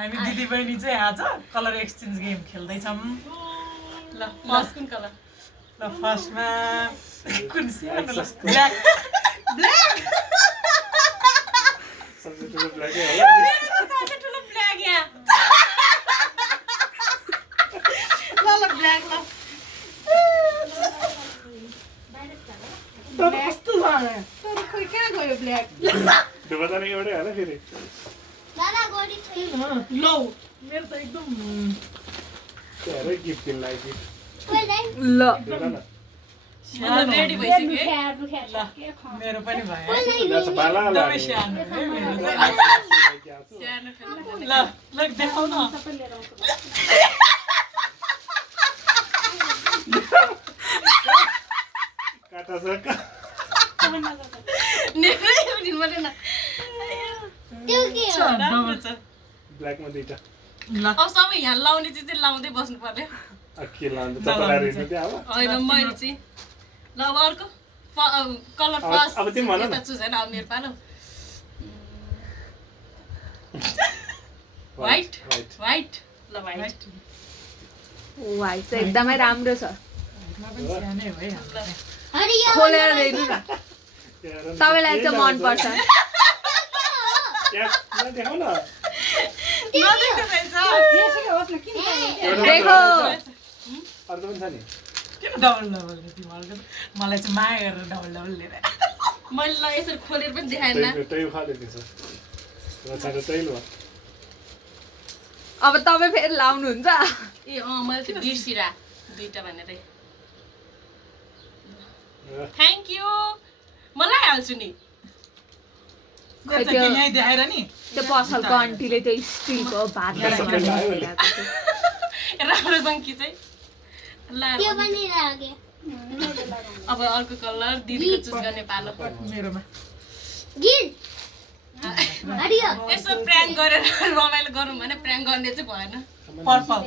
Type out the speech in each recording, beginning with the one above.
हामी दिदी बहिनी चाहिँ आज कलर एक्सचेन्ज गेम खेल्दैछौँ ल फर्स्ट कुन कलर ल फर्स्टमा कुन सानो ल ब्ल्याक ब्ल्याक सबसे ठुलो ब्ल्याकै होला सबसे ठुलो ब्ल्याक यहाँ ल ब्ल्याक ल तर कस्तो लाग्यो तर खोइ कहाँ गयो ब्ल्याक डुबा जाने एउटै होला फेरि दादा गोडी छैन लौ मेरो त एकदम के अरे गिफ्ट दिन लागि कोइ लै ल मतलब रेडी भइसक्यो है ल मेरो पनि भयो that's बाला एकदमै सानो है मेरो चाहिँ सानो खेल्नु ल ल देखाउ न काटा सका नेरै उठिन मैले न त्यो के हो राम्रो छ ब्ल्याकमा दुईटा ल अब सबै यहाँ लाउने चिज चाहिँ लाउँदै बस्नु पर्यो के लान्छ चपलाएर हिँड्नु त्यो अब होइन मैले चाहिँ ल अब अर्को कलर अब फर्स्ट तिमी भन न। चुज होइन अब मेरो पालो व्हाइट व्हाइट व्हाइट ल व्हाइट वाइ चाहिँ एकदमै राम्रो छ म पनि सानै भइहाल्छ हरियो खोलेर हेर्नु न तपाईँलाई चाहिँ मन पर्छ यहाँ देखाउ न नदेख्नु रहेछ देखो अर्को पनि छ नि किन डबल डबल तिमीहरूको मलाई चाहिँ माया गरेर डबल डबल लिएर मैले ल यसरी खोलेर पनि देखाएन त्यही खाले दिन्छ र चाहिँ त्यही ल अब तपाईँ फेरि लाउनुहुन्छ ए मैले त्यो बिर्सिरा दुईटा भनेरै थ्याङ्क यू मलाई हाल्छु नि मेरो चाहिँ के यहीँ देखाएर नि त्यो पसलको आन्टीले त्यो स्टिलको भात राम्रोसँग खिचाइ ल त्यो पनि लाग्यो अब अर्को कलर दिदीको चुज गर्ने पालो मेरोमा गिल हरियो यसो प्र्याङ्क गरेर रमाइलो गरौँ भने प्र्याङ्क गर्ने चाहिँ भएन पर्पल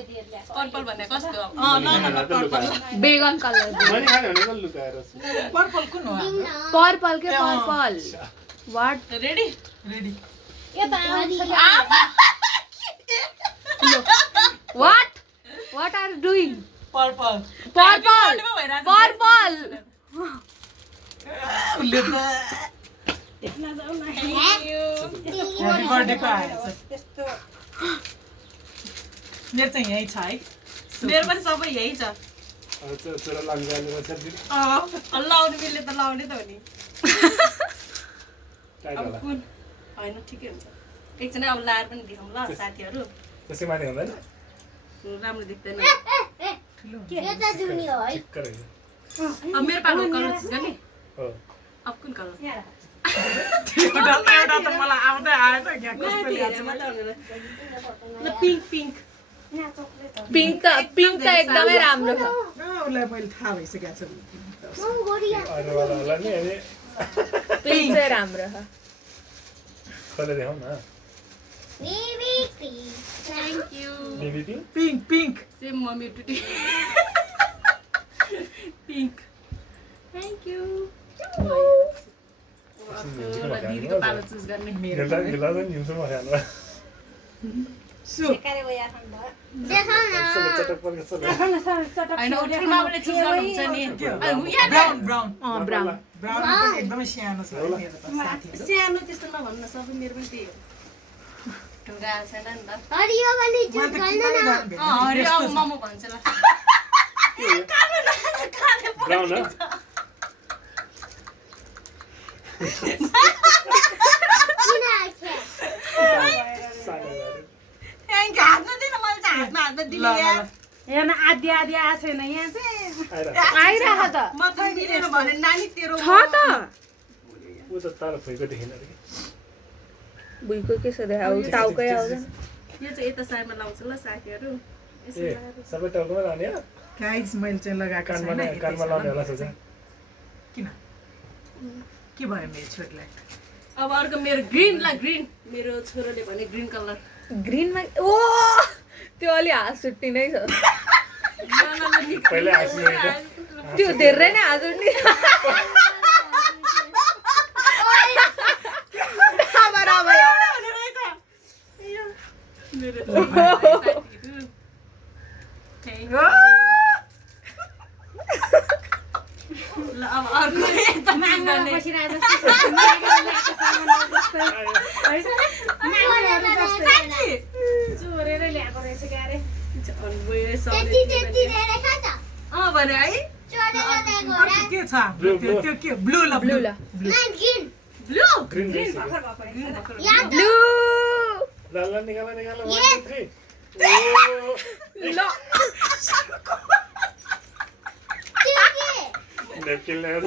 पर्पल भन्ने कस्तो अब ल पर्पल बेगन कलर मैले खाने भनेको लुकाएर पर्पल कुन हो पर्पल के purple what ready ready what what are doing purple purple purple उसले त थ्याङ्क यू ह्याप्पी बर्थडेको आएछ मेरो चाहिँ यहीँ छ है मेरो पनि सबै यही छ छोरा लाङ्गाले बच्चा लाउने मिल्ने त लाउने त हो नि टाइट अब होला कुन होइन ठिकै हुन्छ एकजना अब लाएर पनि देखाउँ ल साथीहरू त्यसै माथि हुँदैन राम्रो देख्दैन यो त जुनी हो है ठिक्क रहेछ अब मेरो पालो कलर चुज गर्ने हो अब कुन कलर एउटा त मलाई आउँदै आएन यहाँ कस्तो ल्याएको छ ल पिङ्क पिङ्क पिङ्क त एकदमै राम्रो छ उसलाई मैले थाहा भइसकेको छ अरूवाला होला नि अनि पिङ्क चाहिँ राम्रो छ खोले देखाउँ न baby please thank you baby ping pink pink same mummy टुटी पिङ्क थ्याङ्क यू दिदीको पालो चुज गर्ने गिल्दा गिल्दा चाहिँ हिउँसम्म खानु सु देखाउ न चटक पर्छ होइन ठुलो बाबुले चुज गर्नुहुन्छ नि ब्राउन ब्राउन ब्राउन ब्राउन पनि एकदमै सानो छ है मेरो त साथीहरू सानो त्यस्तो नभन्नु न सबै मेरो पनि त्यही हो ढुङ्गा छैन नि त हरियो पनि मैले चुप त गर्न किन न गर्नु हरियो अब मोमो भन्छ ल ब्राउन हो किन आखे थ्याङ्क यू हात्न दिनु मैले चाहिँ हातमा हात्न दिनु यार यहाँ आधी आधी आएको छैन यहाँ चाहिँ आइरह त म त दिँदैन भने नानी तेरो छ त ऊ त तार फुइको देखिन अरे भुइँको के छ देखाउ टाउकै आउँदैन यो चाहिँ यता साइडमा लाउँछ ल साथीहरू यसो ए लगाएर। सबै टाउकोमा लाउने हो गाइज मैले चाहिँ लगाएको कानमा छैन कानमा लाउने होला सोचा किन के भयो मेरो छोरीलाई अब अर्को मेरो ग्रिन ल ग्रिन मेरो छोरोले भने ग्रिन कलर ग्रिनमा ओ त्यो अलि हाँस उठ्ने नै छ पहिल्यै हाँसिरहेको त्यो धेरै नै हाँस उठ्ने ल अब अर्को यता माग्नमा गर्ने। बसिरहेको जस्तो छ। मागेर ल्याएको सामानहरू जस्तै। चोरेर ल्याएको रहेछ क्यारे। त्यति त्यति धेरै खा त भने है चोरेर ल्याएको अर्को होला के छ हाम्रो? त्यो के ब्लू ल ब्लू ल ग्रिन ब्लू ग्रिन ग्रिन रहेछ। भर्खर भएको रहेछ। याद ब्लू ल ल निकाल निकाल 1 2 3 ओ ल त्यो के नेपकिन ल्याएर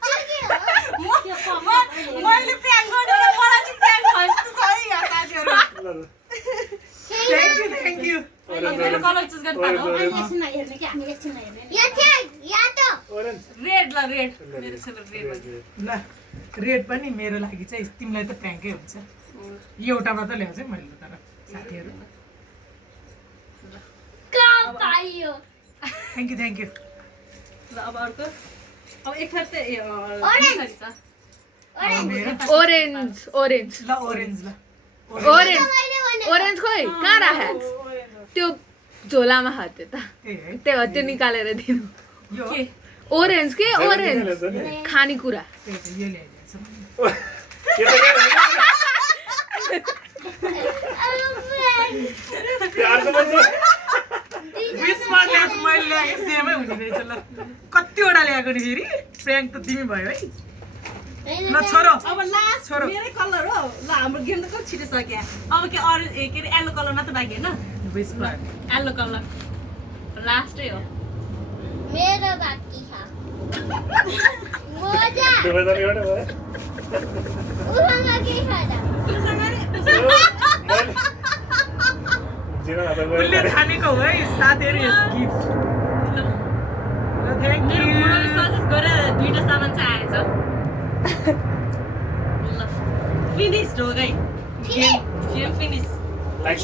त्यो के हो मैले प्याक गरेर मलाई चाहिँ प्याक भएछ है यहाँ साथीहरू। ल ल थ्याङ्क यू मेरो कलर चुज गर्नु पर्यो। अनि एकछिनमा हेर्ने कि हामी एकछिनमा हेर्ने। या चाहिँ या त ओरेन्ज रेड ल रेड मेरो सेलर रेड हो। ल रेड पनि मेरो लागि चाहिँ तिमीलाई त प्याङ्कै हुन्छ एउटा मात्र ल्याउँछ है मैले तर साथीहरू कम पाइयो थ्याङ्क यू ल अब अर्को अब एक थर चाहिँ Orange. मेरो ओरेन्ज ओरेन्ज ल ओरेन्ज ल ओरेन्ज मैले भने ओरेन्ज खोइ कहाँ राखेको त्यो झोलामा छ त्यो त त्यही है त्यही हो त्यो निकालेर दिनु यो के ओरेन्ज के ओरेन्ज खानेकुरा त्यही त यो ल्याइदिएछ के त अर्को मान्छे बिचमा ल्याएको मैले ल्याएको सेमै हुने रहेछ ल कतिवटा ल्याएको नि फेरि प्र्याङ्क त तिमी भयो है ल छोरो अब लास्ट छोरो। मेरै कलर हो। ल हाम्रो गेम त कति छिटो सक्यो। अब के अरेन्ज के अरे येल्लो कलर मात्र बाँकी होइन विस्पर येल्लो कलर लास्टै हो। मेरो बाकी छ मजा दुवैजना एउटा भयो उसँग के खादा जिन हात उसले छानेको हो है साथीहरू यस गिफ्ट ल थ्याङ्क मेरो यू बुढोले सजेस्ट गरेर दुईटा सामान चाहिँ आएछ। ल फिनिस्ड हो गाई गेम फिनिस। लाइक